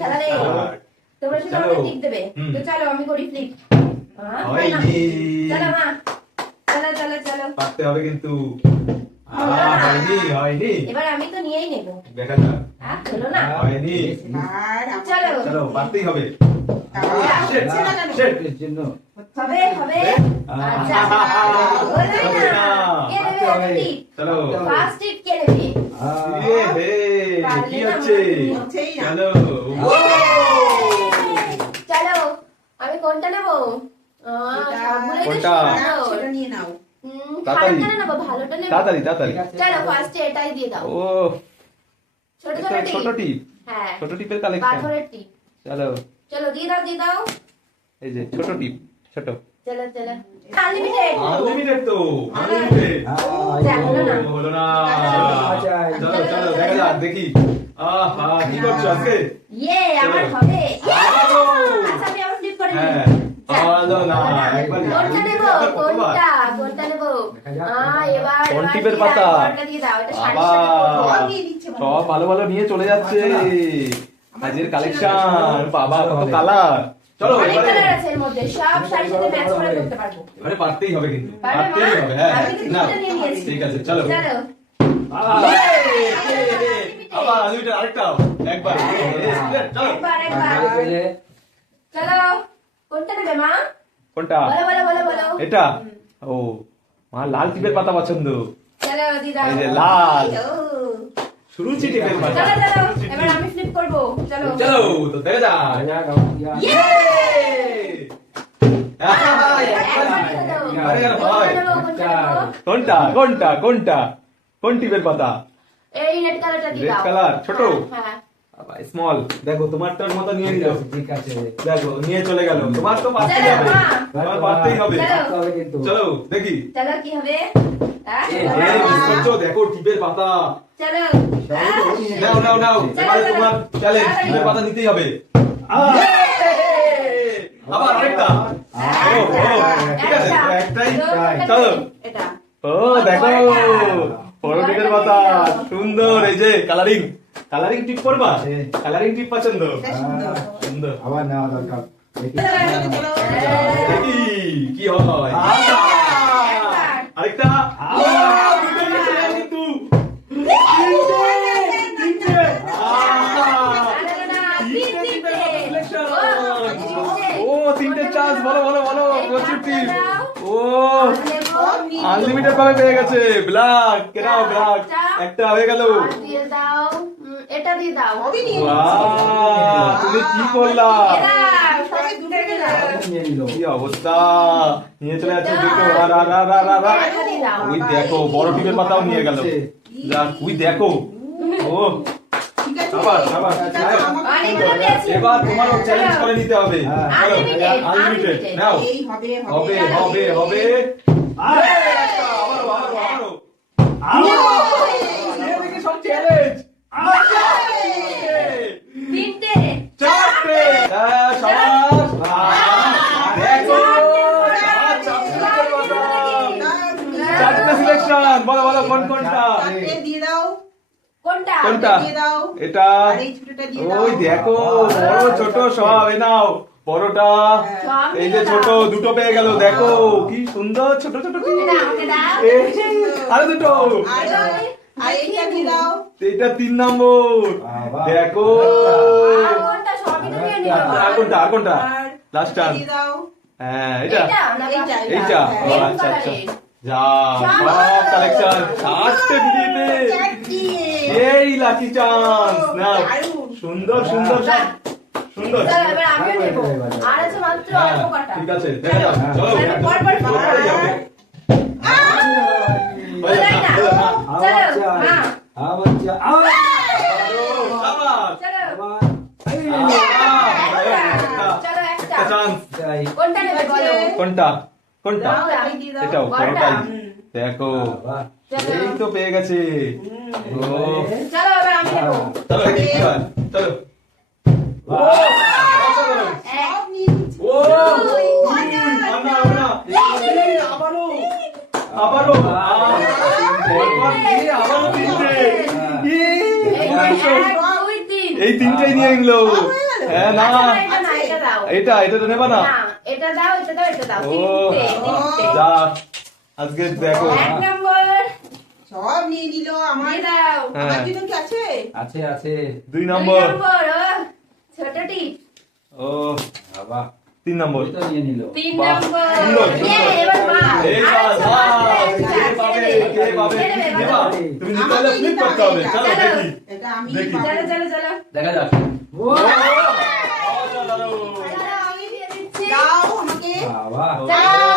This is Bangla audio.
খেলালে তোমরা শুধু আমাকে টিপ দেবে। তো চলো আমি করি ফ্লিপ। হয়নি। চলো মা, চলো চলো চলো, পারতে হবে কিন্তু। হয়নি হয়নি। এবার আমি তো নিয়েই নেব। দেখা যাক। হলো না, হয়নি। চলো চলো পারতেই হবে। হবে হবে। আচ্ছা হলো না, কে নেবে একটা টিপ? চলো ফার্স্ট টিপ কে নেবে? কি হচ্ছে? চলো চলো আমি কোনটা নেব? সবগুলোই তো কোনটা? সুন্দর। সেটা নিয়ে নাও। খারাপটা না নেবো, ভালোটা নেবো। তাড়াতাড়ি তাড়াতাড়ি। চলো ফার্স্টে এটাই দিয়ে দাও। ও ছোট এটা ছোট ছোট টিপ। টিপ। হ্যাঁ, ছোট টিপের কালেকশন। পাথরের টিপ। চলো চলো দিয়ে দাও দিয়ে দাও। এই যে ছোট টিপ ছোট। চলো চলো, আনলিমিটেড। আনলিমিটেড তো আনলিমিটেড। হলো না, হলো না। চলো চলো দেখা যাক দেখি। আহা কি করছো আজকে? ইয়ে আমার হবে। আচ্ছা আমি আবার ফ্লিপ করে হ্যাঁ নিই। হলো না একবার কোনটা নেব? কোনটা কোনটা নেব? এবার কোন এবার টিপের দিয়ে দাও, পাতা? কোনটা দিয়ে দাও, এটা সারি বাবা সারি দিয়ে দিচ্ছে বাবা। সব ভালো ভালো নিয়ে চলে যাচ্ছে। আজের কালেকশন বাবা কত কালার। চলো অনেক এবারে কালার আছে এর মধ্যে, সব শাড়ির সাথে ম্যাচ করে পরতে পারবো। এবারে পারতেই হবে কিন্তু। পারবে মা? পারতেই হবে হ্যাঁ। আমি কিন্তু না দুটো নিয়ে নিয়েছি। ঠিক আছে চলো। চলো আবার আনলিমিটেড আরেকটা একবার চলো। একবার একবার। চলো কোনটা নেবে মা? কোনটা? বলো বলো বলো বলো। এটা ও মা লাল টিপের পাতা পছন্দ। চলো দিদা। এই যে লাল ও। সুরুচি টিপের পাতা। চলো চলো এবার আমি ফ্লিপ করব। চলো চলো তো দেখা যাক। ইয়ে! আরে গেল ভাই। কোনটা নেবো? কোনটা কোনটা কোনটা কোন টিপের পাতা? এই রেড কালারটা দিয়ে রেড দাও। কালার ছোট হ্যাঁ। স্মল দেখো তোমারটার মতো নিয়ে নিল। ঠিক আছে দেখো নিয়ে চলে গেল। তোমার তো পারতেই চলো, হবে। মা। তোমার পারতেই হবে। চলো। চলো দেখি। চলো কি হবে? এই মিস করছো দেখো টিপের পাতা। চলো নাও নাও নাও এবারে তোমার চ্যালেঞ্জ টিপের পাতা নিতেই হবে। আবার আরেকটা। ও ঠিক আছে একটাই। চলো এটা ও দেখো বড় টিপের পাতা সুন্দর। এই যে কালারিং কালারিং টিপ করবা? কালারিং টিপ পছন্দ? সুন্দর। আবার নেওয়া দরকার দেখি কি হয়। আরেকটা দুটো নিয়েছে কিন্তু। তিনটে। ও তিনটে চান্স। বলো বলো বলো প্রচুর টিপ। ও আনলিমিটেড ভাবে পেয়ে গেছে। ব্ল্যাক কেনাও ব্ল্যাক একটা হয়ে গেল। দিয়ে দাও, এটা দিয়ে দাও। বাহ, তুমি কি করলা? সবাই দুটো নিয়ে নিল কি অবস্থা নিয়ে চলে যাচ্ছে দুটো। ওই দেখো বড় টিপের পাতাও নিয়ে গেল। যাক ওই দেখো। ও ঠিক আছে আবার আবার এবার তোমারও চ্যালেঞ্জ করে নিতে হবে। চলো আনলিমিটেড নাও। এই হবে হবে হবে হবে। আবারও আবারও আবারও সব চ্যালেঞ্জ। তিনটে চারটে। সাবাস। দেখো চারটে সিলেকশন। বলো বলো কোন কোনটা? চারটে দিয়ে দাও। কোনটা? কোনটা? দিয়ে দাও। এটা আর এই ছোটটা দিয়ে দাও। ওই দেখো বড় ছোট সব। এ নাও বড়টা এই যে ছোট দুটো পেয়ে গেল। দেখো কি সুন্দর ছোট ছোট টিপ। এটা আমাকে দাও। আরে দুটো। আর এইটা দিয়ে দাও। এটা 3 নম্বর। দেখো আর কোনটা? সবই তো নিয়ে নিলাম। আর কোনটা আর কোনটা? আর লাস্ট টান। দিয়ে দাও। হ্যাঁ এটা এটা না এইটা, এইটা ও হ্যাঁ। আচ্ছা আচ্ছা। যা সব কালেকশন 60টা দিতে। চারটে। এই লাকি চান্স না। দারুণ। সুন্দর সুন্দর সব সুন্দর। চলো এবার আমিও নেব। আর আছে মাত্র হ্যাঁ, অল্প কটা। ঠিক আছে দেখা যাক। চলো এবার পর পর পর। ওটাই হবে। হয়ে যায় না। চলো মা আবার শাবাশ। চলো একটা। একটা চান্স। কোনটা নেবে বলো? কোনটা কোনটা? এই দিয়ে দাও। এটাও বড়টা? বড়টাই। দেখো এই তো পেয়ে গেছে। ও চলো এবার আমি নেব। চলো দেখি কি হয়। চলো ও অসাধারণ। এক, সব নিয়ে নিচ্ছে। ও দুই, আন্না, আন্না। আবারও আবারও পরপর দিয়ে আবারও তিনটে। এই এই এক, তো। দুই, তিন। এই তিনটেই নিয়ে নিলো হয়ে গেল? হ্যাঁ না আচ্ছা, এটা না, এটা দাও। এটা তো নেবা না না, এটা দাও, এটা দাও, এটা দাও। ও তিনটে। যা আজকে দেখো এক নম্বর সব নিয়ে নিল আমার দিয়ে দাও। হ্যাঁ। আমার জন্য কি আছে? আছে আছে 2 দুই নম্বর নম্বর, ও, ছোট টিপ। ও বাবা 3 নম্বর ওই তো নিয়ে নিল তিন বাহ, নম্বর। সুন্দর, ইয়ে, সুন্দর। এবার মা। এই আর বাস, সবার বাস, শেষ। কে পাবে ছেড়ে দে, কে ছেড়ে দে, পাবে বাবা। তুমি নিতে হলে flip করতে হবে চলো চলো। দেখি এটা আমি দেখি। পাবো। চলো, চলো, চলো। দেখা যাক ও দাঁড়াও, আমি দিয়ে দিচ্ছি। দাও আমাকে। বাবা চলো।